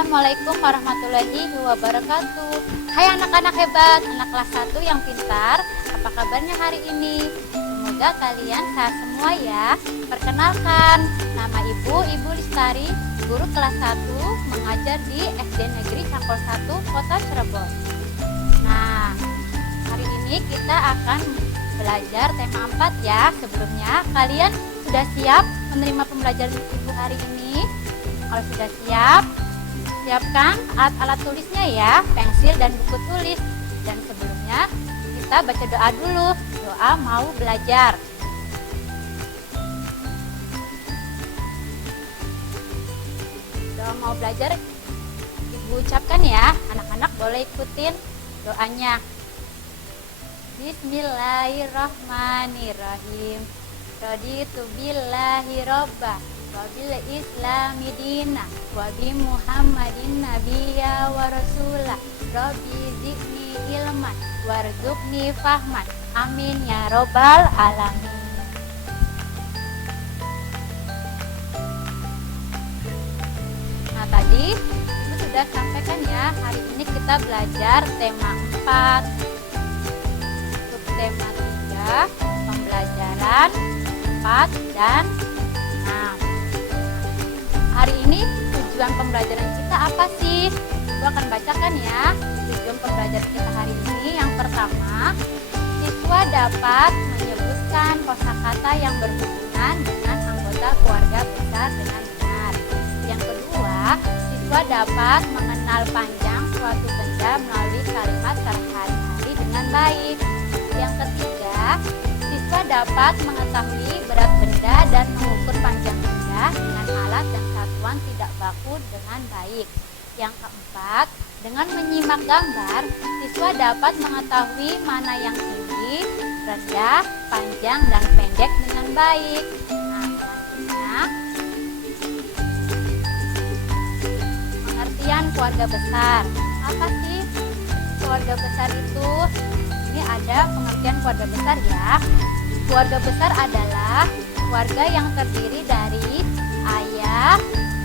Assalamualaikum warahmatullahi wabarakatuh. Hai anak-anak hebat, anak kelas 1 yang pintar. Apa kabarnya hari ini? Semoga kalian sehat semua ya. Perkenalkan, nama Ibu Lestari, guru kelas 1 mengajar di SD Negeri Cangkol 1, Kota Cirebon. Nah, hari ini kita akan belajar tema 4 ya. Sebelumnya, kalian sudah siap menerima pembelajaran Ibu hari ini? Kalau sudah siap, siapkan alat-alat tulisnya ya, pensil dan buku tulis. Dan sebelumnya kita baca doa dulu, doa mau belajar. Doa mau belajar Ibu ucapkan ya, anak-anak boleh ikutin doanya. Bismillahirrahmanirrahim. Raditu billahi robba wabil islami dina wabi muhammadin nabiyya wa rasulah rabbi zidni ilman warzuqni fahman amin ya robbal alamin. Nah, tadi Ibu sudah sampaikan ya, hari ini kita belajar tema 4. Untuk tema 3, pembelajaran 4 dan 6. Hari ini tujuan pembelajaran kita apa sih? Ibu akan bacakan ya. Tujuan pembelajaran kita hari ini yang pertama, siswa dapat menyebutkan kosakata yang berhubungan dengan anggota keluarga besar dengan benar. Yang kedua, siswa dapat mengenal panjang suatu benda melalui kalimat sehari-hari dengan baik. Yang ketiga, siswa dapat mengetahui berat benda dan mengukur panjang benda dengan alat dan satuan tidak baku dengan baik. Yang keempat, dengan menyimak gambar, siswa dapat mengetahui mana yang tinggi, rendah, panjang, dan pendek dengan baik. Nah, selanjutnya, pengertian keluarga besar. Apa sih keluarga besar itu? Ini ada pengertian keluarga besar ya. Keluarga besar adalah keluarga yang terdiri dari ayah,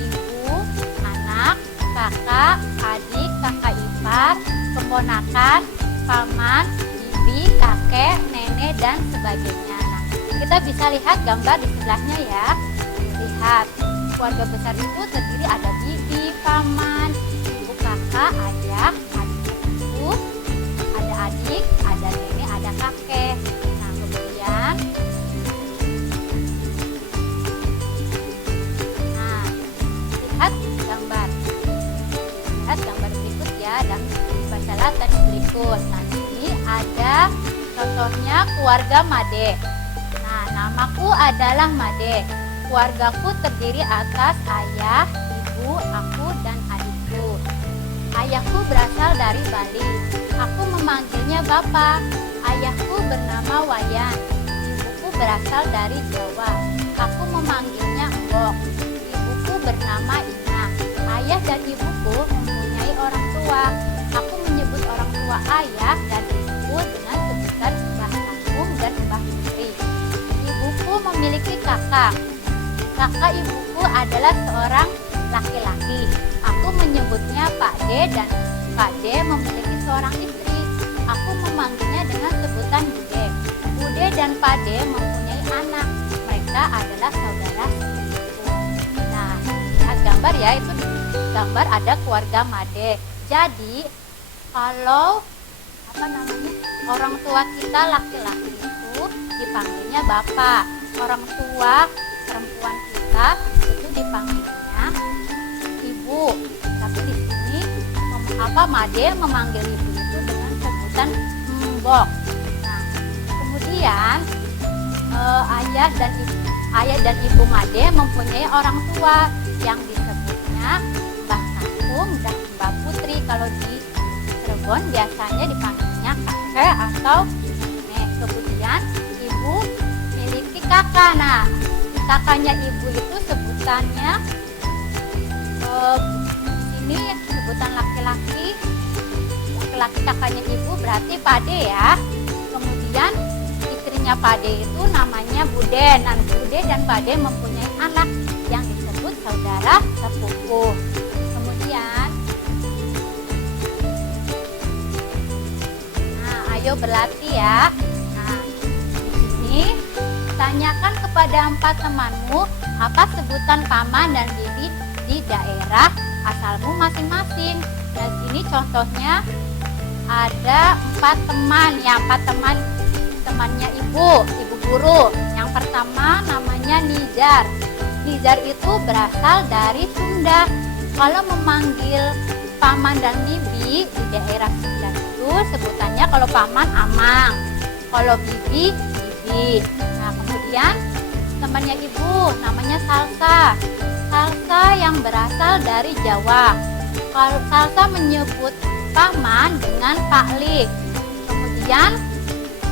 ibu, anak, kakak, adik, kakak ipar, keponakan, paman, bibi, kakek, nenek, dan sebagainya. Nah, kita bisa lihat gambar di sebelahnya ya. Lihat, keluarga besar itu terdiri ada bibi, paman, ibu, kakak, ayah, adik, ibu, ada adik, ada nenek, ada kakek. Nah, kemudian lihat gambar berikut ya, dan bacalah teks berikut. Nah, ini ada contohnya keluarga Made. Nah, namaku adalah Made. Keluargaku terdiri atas ayah, ibu, aku, dan adikku. Ayahku berasal dari Bali. Aku memanggilnya Bapak. Ayahku bernama Wayan. Ibuku berasal dari Jawa. Aku memanggilnya Mbok. Ibuku bernama Ina. Ayah dan ibuku mempunyai orang tua. Aku menyebut orang tua ayah dan ibuku dengan sebutan Mbah Kangkung dan Mbah Putri. Ibuku memiliki kakak. Kakak ibuku adalah seorang laki-laki. Aku menyebutnya Pak D, dan Pak D memiliki seorang istri. Aku memanggilnya dengan sebutan Bude. Bude dan Pak D mempunyai anak. Mereka adalah saudara sepupuku. Nah, lihat gambar ya, itu gambar ada keluarga Made. Jadi kalau orang tua kita laki-laki itu dipanggilnya bapak, orang tua perempuan kita itu dipanggilnya ibu. Tapi di sini Made memanggil ibu itu dengan sebutan mbok. Nah, kemudian ayah dan ibu Made mempunyai orang tua yang disebutnya Mbah Kangkung dan Mbah Putri. Kalau di Cirebon biasanya dipanggilnya kakek atau nenek. Kemudian ibu memiliki kakak. Nah, kakaknya ibu itu sebutannya ini sebutan laki-laki kakaknya ibu berarti Pade ya. Kemudian istrinya Pade itu namanya Bude. Dan Bude dan Pade mempunyai anak yang disebut saudara sepupu. Kemudian Ayo berlatih ya. Nah, di sini tanyakan kepada 4 temanmu apa sebutan paman dan bibi di daerah asalmu masing-masing. Dan sini contohnya ada 4 teman ya, 4 temannya ibu guru. Yang pertama namanya Nizar. Nizar itu berasal dari Sunda. Kalau memanggil paman dan bibi di daerah Sunda itu sebutannya kalau paman Amang, kalau bibi bibi. Nah, kemudian temannya ibu namanya Salsa. Salsa yang berasal dari Jawa. Kalau Salsa menyebut paman dengan Paklik. Kemudian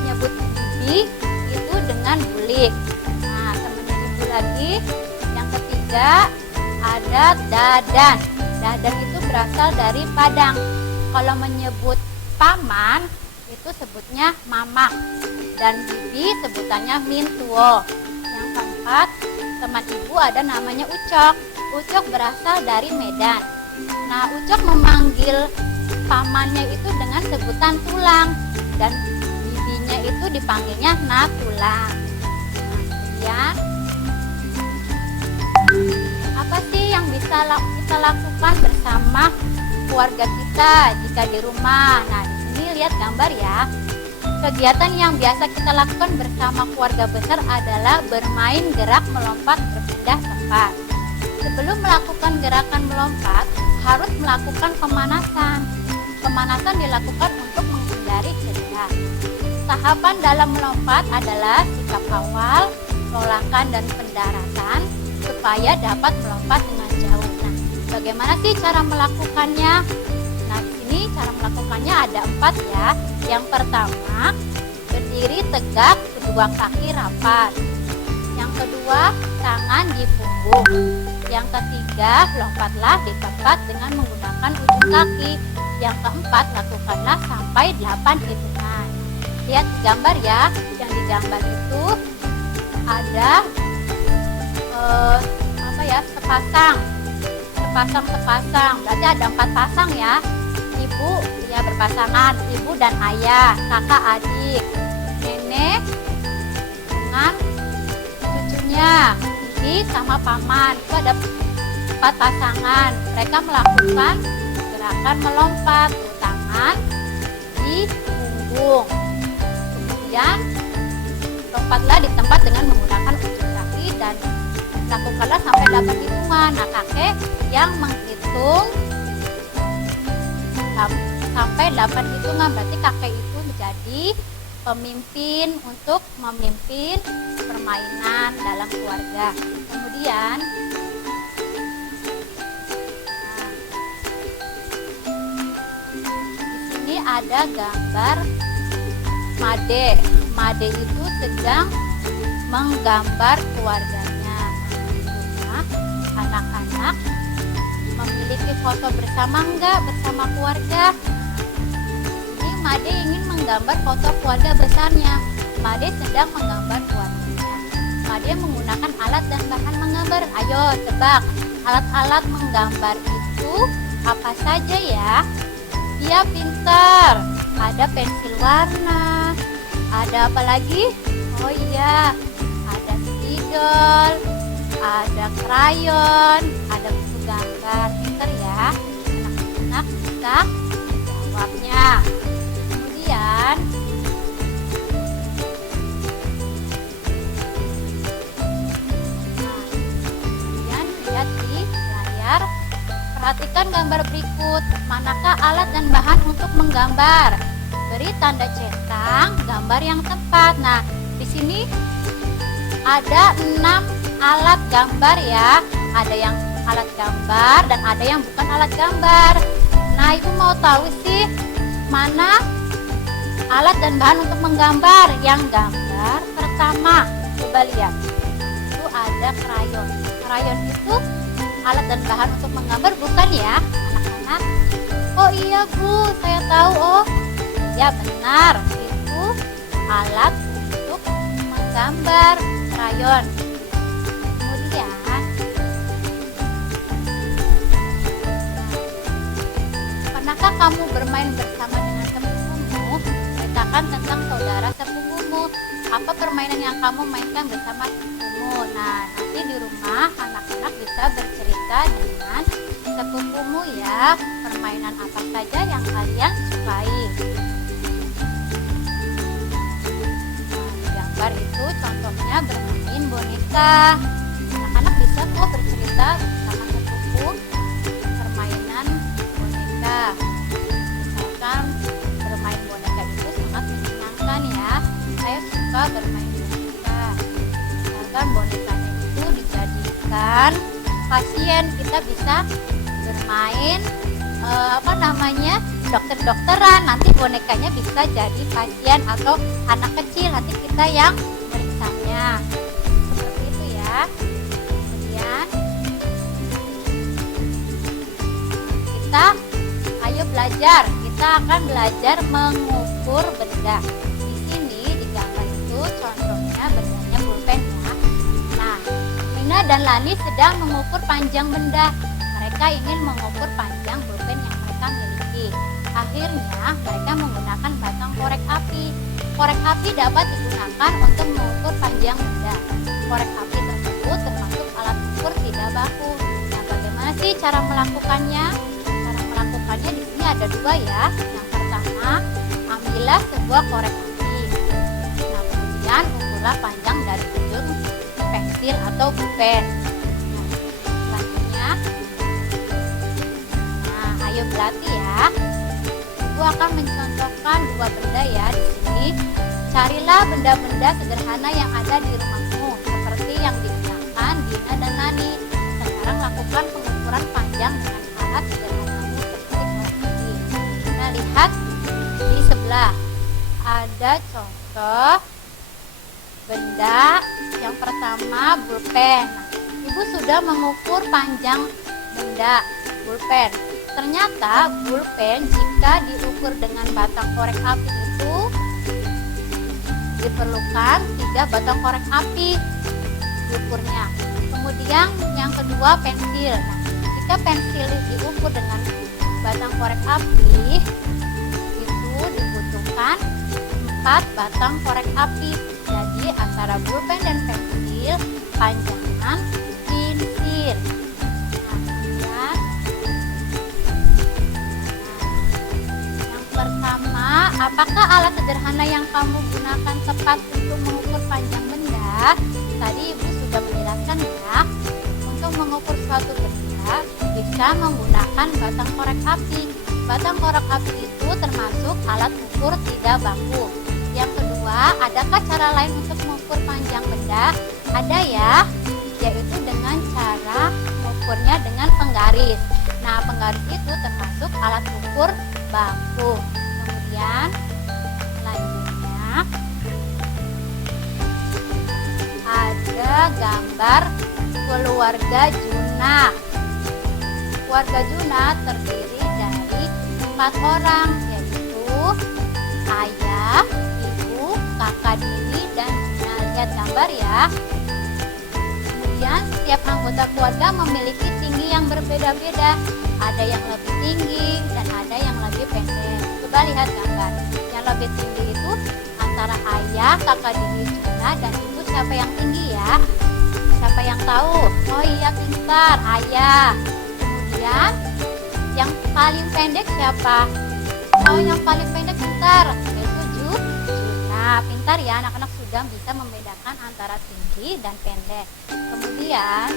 menyebut bibi itu dengan Bulik. Nah, temannya ibu lagi. Yang ketiga ada Dadan. Dadan itu berasal dari Padang. Kalau menyebut paman itu sebutnya Mamak. Dan bibi sebutannya Mintuo. Yang keempat, teman ibu ada namanya Ucok. Ucok berasal dari Medan. Nah, Ucok memanggil pamannya itu dengan sebutan Tulang. Dan bibinya itu dipanggilnya Natulang. Nah, kemudian apa sih yang bisa kita lakukan bersama keluarga kita jika di rumah? Nah, di sini lihat gambar ya. Kegiatan yang biasa kita lakukan bersama keluarga besar adalah bermain gerak melompat berpindah tempat. Sebelum melakukan gerakan melompat, harus melakukan pemanasan. Pemanasan dilakukan untuk menghindari cedera. Tahapan dalam melompat adalah sikap awal, lolakan dan pendaratan supaya dapat melompat dengan jauh. Nah, bagaimana sih cara melakukannya? Nah, di sini cara melakukannya ada 4 ya. Yang pertama, berdiri tegak, kedua kaki rapat. Yang kedua, tangan di punggung. Yang ketiga, lompatlah di tempat dengan menggunakan ujung kaki. Yang keempat, lakukanlah sampai 8 hitungan. Lihat gambar ya. Yang di gambar itu ada sepasang. Berarti ada 4 pasang ya. Ibu ya berpasangan, ibu dan ayah, kakak adik, nenek dengan cucunya, bibi sama paman. Itu ada 4 pasangan. Mereka melakukan gerakan melompat, tangan di punggung. Kemudian lompatlah di tempat dengan menggunakan ujung kaki dan lakukanlah sampai 8 hitungan. Nah, kakek yang menghitung sampai 8 hitungan, berarti kakek itu menjadi pemimpin untuk memimpin permainan dalam keluarga. Kemudian di sini ada gambar Made. Made itu sedang menggambar keluarganya. Nah, anak-anak memiliki foto bersama enggak bersama keluarga? Ini Made ingin menggambar foto keluarga besarnya. Made sedang menggambar keluarganya. Made menggunakan alat dan bahan menggambar. Ayo tebak, alat-alat menggambar itu apa saja ya? Dia pintar. Ada pensil warna. Ada apa lagi? Oh iya, ada spidol, ada krayon, ada buku gambar. Pintar ya, anak-anak bisa menjawabnya. Kemudian lihat di layar. Perhatikan gambar berikut. Manakah alat dan bahan untuk menggambar? Beri tanda centang gambar yang tepat. Nah, di sini ada 6 alat gambar ya. Ada yang alat gambar dan ada yang bukan alat gambar. Nah, ibu mau tahu sih mana alat dan bahan untuk menggambar? Yang gambar pertama, coba lihat. Itu ada krayon. Krayon itu alat dan bahan untuk menggambar bukan ya, anak-anak? Oh iya Bu, saya tahu. Oh ya benar, itu alat untuk menggambar, krayon. Kemudian pernahkah kamu bermain bersama dengan teman-temanmu? Mereka menceritakan tentang saudara sepupumu. Apa permainan yang kamu mainkan bersama sepupumu? Nah, nanti di rumah anak-anak bisa bercerita dengan sepupumu ya, permainan apa saja yang kalian sukai. Nah, di gambar itu contohnya bermain boneka. Anak-anak bisa kok bercerita sama sepupu permainan boneka. Misalkan bermain boneka itu sangat menyenangkan ya. Saya suka bermain boneka. Misalkan bonekanya itu dijadikan pasien, kita bisa bermain dokter-dokteran. Nanti bonekanya bisa jadi pasien atau anak kecil, nanti kita yang meriksanya. Seperti itu ya. Kemudian kita ayo belajar. Kita akan belajar mengukur benda. Di sini di gambar itu contohnya bendanya pulpen ya. Nah, Lina dan Lani sedang mengukur panjang benda. Mereka ingin mengukur panjang pulpen yang mereka miliki. Akhirnya mereka menggunakan batang korek api. Korek api dapat digunakan untuk mengukur panjang benda. Korek api tersebut termasuk alat ukur tidak baku. Nah, bagaimana sih cara melakukannya? Cara melakukannya di sini ada dua ya. Yang pertama, ambillah sebuah korek api. Nah, kemudian ukurlah panjang dari ujung pensil atau pulpen. Ayo berlatih ya. Ibu akan mencontohkan dua benda ya di sini. Carilah benda-benda sederhana yang ada di rumahmu seperti yang digunakan Dina dan Nani. Sekarang lakukan pengukuran panjang dengan alat sederhanamu seperti korek api. Nah, lihat di sebelah ada contoh benda. Yang pertama pulpen. Nah, Ibu sudah mengukur panjang benda pulpen. Ternyata pulpen jika diukur dengan batang korek api itu diperlukan 3 batang korek api diukurnya. Kemudian yang kedua pensil. Nah, jika pensil diukur dengan batang korek api itu dibutuhkan 4 batang korek api. Jadi antara pulpen dan pensil panjangan pensil. Pertama, apakah alat sederhana yang kamu gunakan tepat untuk mengukur panjang benda? Tadi Ibu sudah menjelaskan ya. Untuk mengukur suatu benda bisa menggunakan batang korek api. Batang korek api itu termasuk alat ukur tidak baku. Yang kedua, adakah cara lain untuk mengukur panjang benda? Ada ya, yaitu dengan cara mengukurnya dengan penggaris. Nah, penggaris itu termasuk alat ukur baku. Kemudian selanjutnya ada gambar keluarga Juna. Keluarga Juna terdiri dari 4 orang, yaitu ayah, ibu, kakak Dini, dan Juna. Lihat gambar ya. Kemudian setiap anggota keluarga memiliki tinggi yang berbeda-beda. Ada yang lebih tinggi dan ada yang lebih pendek. Coba lihat gambar. Yang lebih tinggi itu antara ayah, kakak Dini, Juna, dan ibu. Siapa yang tinggi ya? Siapa yang tahu? Oh iya, pintar, ayah. Kemudian yang paling pendek siapa? Oh, yang paling pendek pintar, yaitu Juna. Pintar ya, anak-anak sudah bisa membedakan antara tinggi dan pendek. Kemudian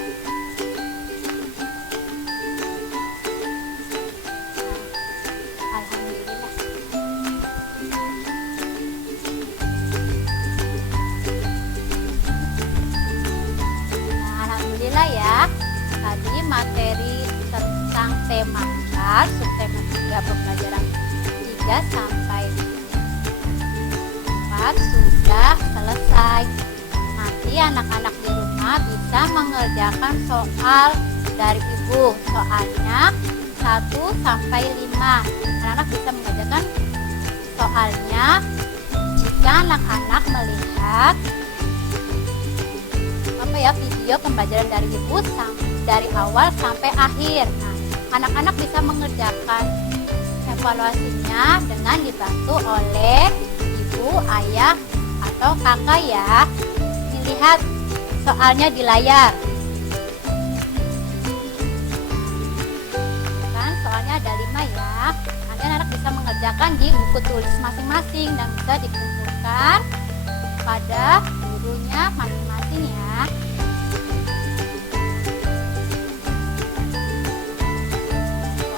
Alhamdulillah ya, tadi materi tentang tema 4, subtema 3 pembelajaran 3 sampai 4 sudah selesai. Nanti anak-anak di rumah bisa mengerjakan soal dari Ibu. Soalnya 1 sampai 5. Anak-anak bisa mengerjakan soalnya jika anak-anak melihat video pembelajaran dari Ibu dari awal sampai akhir. Nah, anak-anak bisa mengerjakan evaluasinya dengan dibantu oleh Ibu ibu, ayah, atau kakak ya. Ini lihat soalnya di layar. Kan soalnya ada 5 ya. Nanti anak bisa mengerjakan di buku tulis masing-masing dan bisa dikumpulkan pada gurunya masing-masing ya.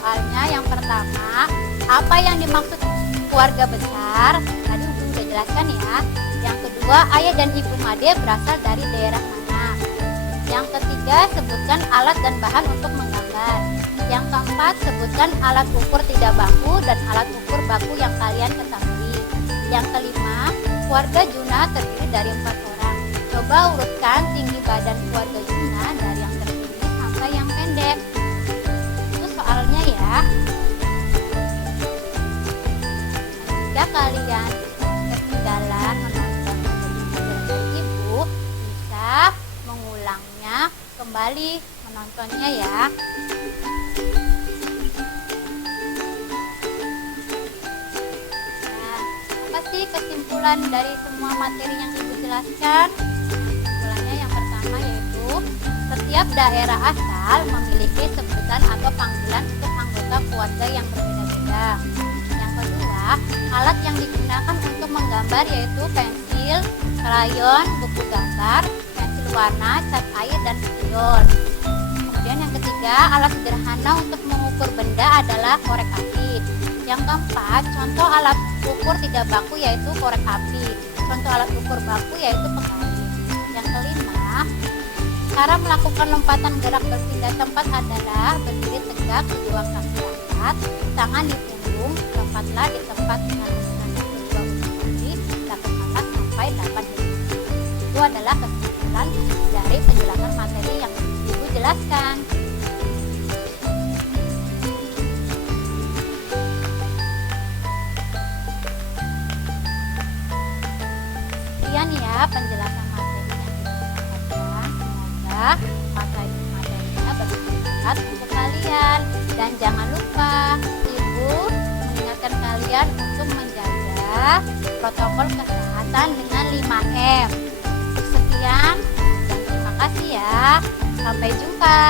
Soalnya yang pertama, apa yang dimaksud keluarga besar? Tadi sudah jelaskan ya. Yang kedua, ayah dan ibu Made berasal dari daerah mana? Yang ketiga, sebutkan alat dan bahan untuk menggambar. Yang keempat, sebutkan alat ukur tidak baku dan alat ukur baku yang kalian ketahui. Yang kelima, keluarga Juna terdiri dari 4 orang. Coba urutkan tinggi badan keluarga Juna dari yang tertinggi sampai yang pendek. Itu soalnya ya. Jika kalian ketinggalan menonton dari ibu, bisa mengulangnya kembali menontonnya ya. Nah, apa sih kesimpulan dari semua materi yang ibu jelaskan? Kesimpulannya yang pertama yaitu setiap daerah asal memiliki sebutan atau panggilan untuk anggota keluarga yang berbeda-beda. Yang kedua, alat yang digunakan untuk menggambar yaitu pensil, krayon, buku gambar, pensil warna, cat air, dan spidol. Kemudian yang ketiga, alat sederhana untuk mengukur benda adalah korek api. Yang keempat, contoh alat ukur tidak baku yaitu korek api. Contoh alat ukur baku yaitu pengawet. Yang kelima, cara melakukan lompatan gerak berpindah tempat adalah berdiri tegak, kedua kaki angkat, tangan di punggung, lompatlah di tempat dengan menggunakan kedua ujung kaki, lakukanlah sampai 8 detik. Itu adalah kesimpulan dari penjelasan materi yang ibu jelaskan. Sekian ya penjelasan materi yang ibu sampaikan. Semoga materinya bermanfaat untuk kalian. Dan jangan lupa ibu mengingatkan kalian untuk menjaga protokol kesehatan dengan 5M. Sekian dan terima kasih ya. Sampai jumpa.